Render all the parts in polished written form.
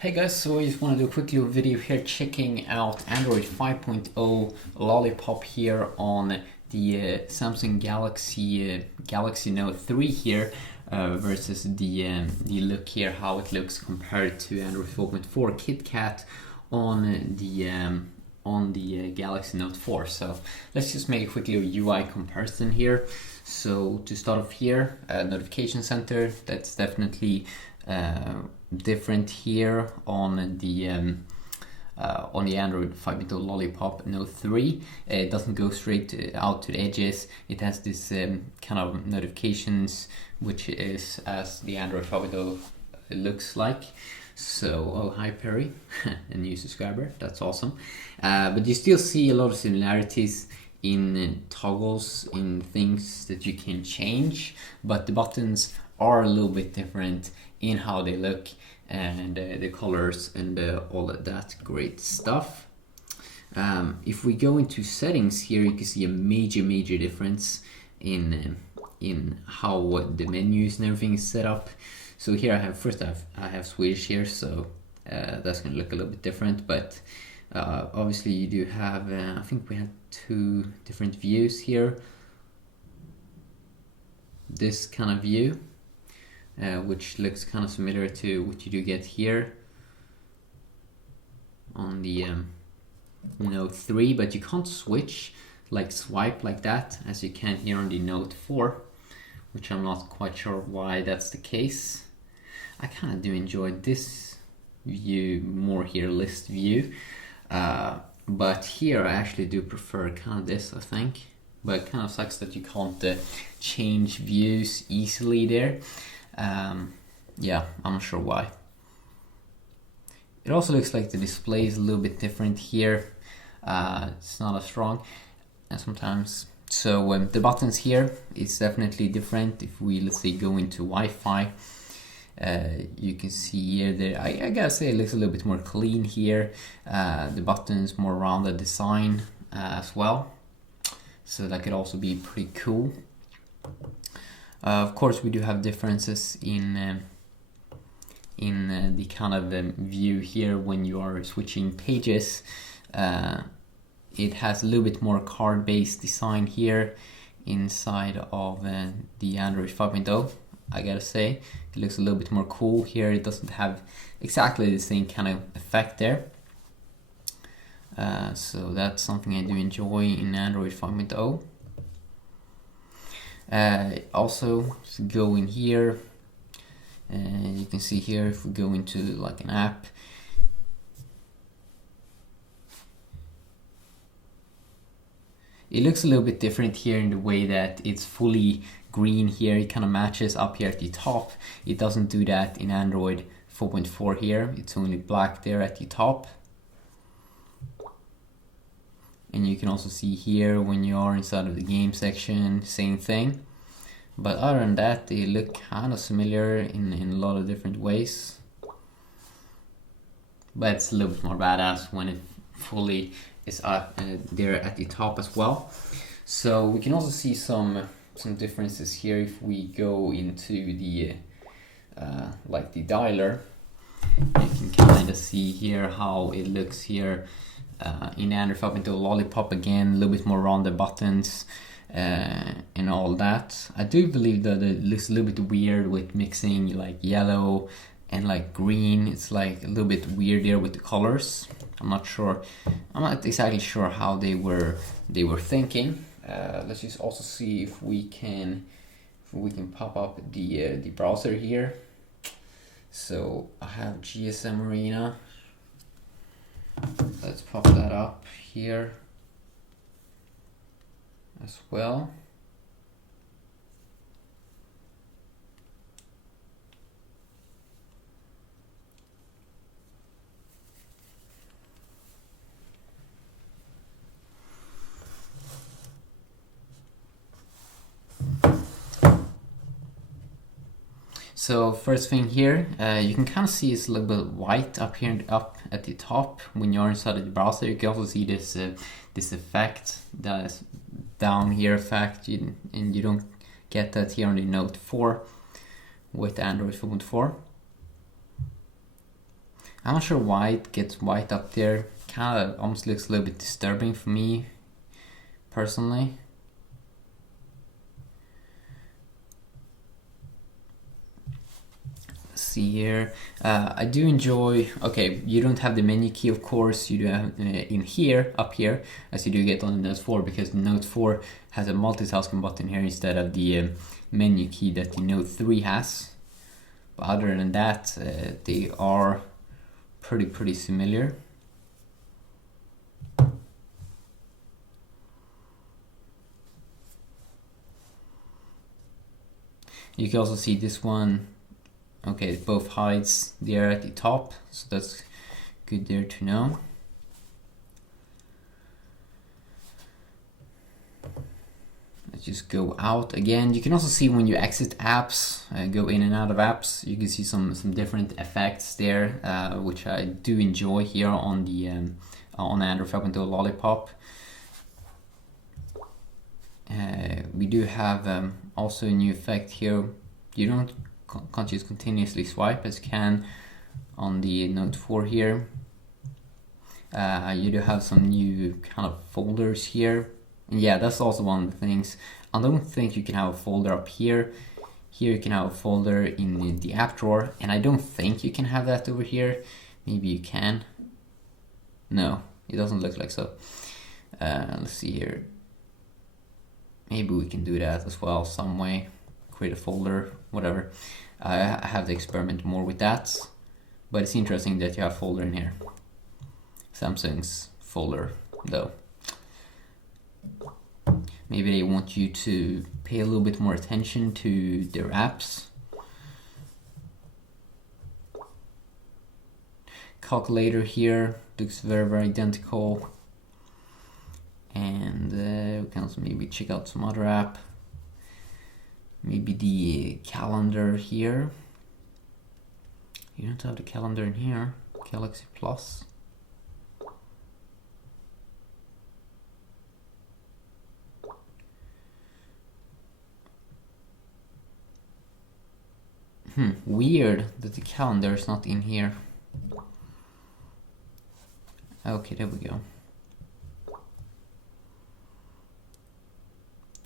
Hey guys, so I just want to do a quick little video here checking out Android 5.0 Lollipop here on the Samsung Galaxy Note 3 here versus the look here, how it looks compared to Android 4.4 KitKat on the Galaxy Note 4. So let's just make a quick little UI comparison here. So to start off here, notification center, that's definitely different here on the Android 5.0 Lollipop Note 3. It doesn't go straight out to the edges. It has this kind of notifications, which is as the Android 5.0 looks like. So, oh hi Perry, a new subscriber, that's awesome. But you still see a lot of similarities in toggles, in things that you can change, but the buttons are a little bit different in how they look and the colors and all of that great stuff. If we go into settings here, you can see a major difference in how the menus and everything is set up. So here I have Swedish here, so that's gonna look a little bit different, but obviously you do have I think we have two different views here. This kind of view, which looks kind of similar to what you do get here on the Note 3, but you can't switch, like swipe like that as you can here on the Note 4, which I'm not quite sure why that's the case. I kind of do enjoy this view more here, list view, but here I actually do prefer kind of this, I think. But it kind of sucks that you can't change views easily there. Yeah, I'm not sure why. It also looks like the display is a little bit different here. It's not as strong as sometimes. So the buttons here is definitely different. If we, let's say, go into Wi-Fi, you can see here that I gotta say it looks a little bit more clean here. The buttons more rounded design as well. So that could also be pretty cool. Of course, we do have differences in the kind of view here when you are switching pages. It has a little bit more card-based design here inside of the Android 5.0. I gotta say, it looks a little bit more cool here. It doesn't have exactly the same kind of effect there. So that's something I do enjoy in Android 5.0. Also, if we go in here, you can see here, if we go into like an app, it looks a little bit different here in the way that it's fully green here. It kind of matches up here at the top. It doesn't do that in Android 4.4 here. It's only black there at the top. And you can also see here when you are inside of the game section, same thing. But other than that, they look kind of similar in a lot of different ways. But it's a little bit more badass when it fully is up there at the top as well. So we can also see some differences here if we go into the like the dialer. You can kind of see here how it looks here. In Android 5.0 Lollipop, again, a little bit more rounded buttons and all that. I do believe that it looks a little bit weird with mixing like yellow and like green. It's like a little bit weird there with the colors. I'm not exactly sure how they were thinking. Let's just also see if we can pop up the browser here. So I have GSM Arena. Let's pop that up here as well. So first thing here, you can kind of see it's a little bit white up here, up at the top when you're inside of the browser. You can also see this this effect, that is down here effect, and you don't get that here on the Note 4 with Android 4.4. I'm not sure why it gets white up there. Kind of almost looks a little bit disturbing for me, personally. See here, I do enjoy, okay, you don't have the menu key, of course, you do have in here, up here, as you do get on the Note 4, because the Note 4 has a multitasking button here instead of the menu key that the Note 3 has. But other than that, they are pretty similar. You can also see this one. Okay, both heights there at the top, so that's good there to know. Let's just go out again. You can also see when you exit apps, go in and out of apps, you can see some different effects there, which I do enjoy here on the on Android 5.0 Lollipop. We do have also a new effect here. You can't just continuously swipe as you can on the Note 4 here. You do have some new kind of folders here. And yeah, that's also one of the things. I don't think you can have a folder up here. Here you can have a folder in the app drawer, and I don't think you can have that over here. Maybe you can. No, it doesn't look like so. Let's see here. Maybe we can do that as well some way. Create a folder, whatever. I have to experiment more with that, but it's interesting that you have a folder in here. Samsung's folder, though. Maybe they want you to pay a little bit more attention to their apps. Calculator here looks very identical. And we can also maybe check out some other app. Maybe the calendar here. You don't have the calendar in here. Galaxy Plus. Weird that the calendar is not in here. Okay, there we go.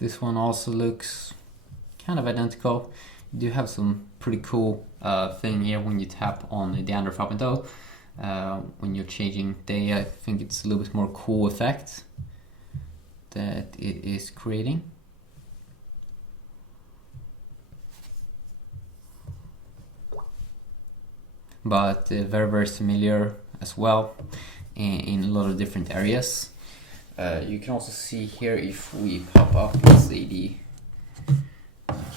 This one also looks kind of identical. You do have some pretty cool thing here when you tap on the Android 5.0 when you're changing day. I think it's a little bit more cool effect that it is creating. But very similar as well in a lot of different areas. You can also see here if we pop up, let's say, the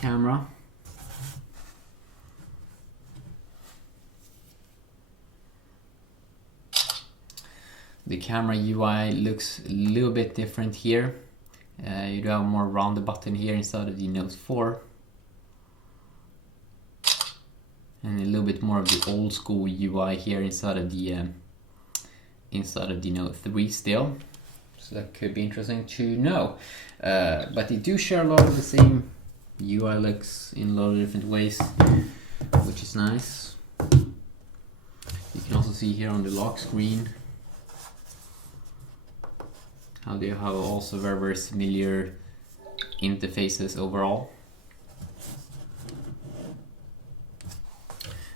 camera. The camera UI looks a little bit different here. You do have more rounded button here inside of the Note 4. And a little bit more of the old school UI here inside of the Note 3 still. So that could be interesting to know. But they do share a lot of the same UI looks in a lot of different ways, which is nice. You can also see here on the lock screen how they have also very similar interfaces overall.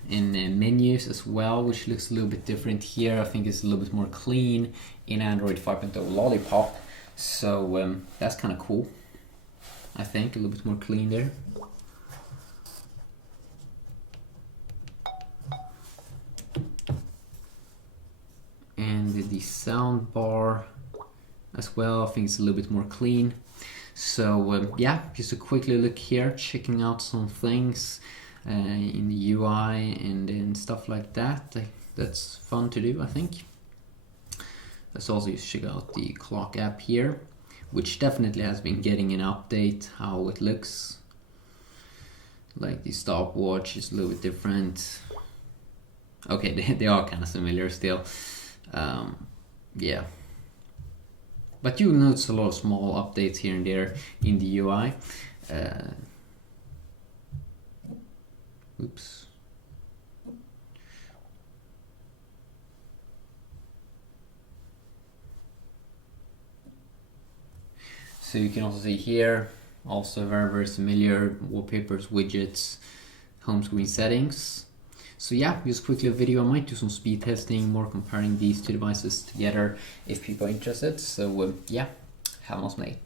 In menus as well, which looks a little bit different here. I think it's a little bit more clean in Android 5.0 Lollipop, so that's kind of cool. I think a little bit more clean there. And the sound bar as well, I think it's a little bit more clean. So yeah, just a quick look here, checking out some things in the UI and stuff like that. That's fun to do, I think. Let's also check out the clock app here, which definitely has been getting an update, how it looks. Like the stopwatch is a little bit different. Okay, they are kind of similar still. Yeah. But you'll notice a lot of small updates here and there in the UI. Oops. So you can also see here, also very familiar, wallpapers, widgets, home screen settings. So yeah, just quickly a video. I might do some speed testing, more comparing these two devices together if people are interested. So yeah, have a nice day.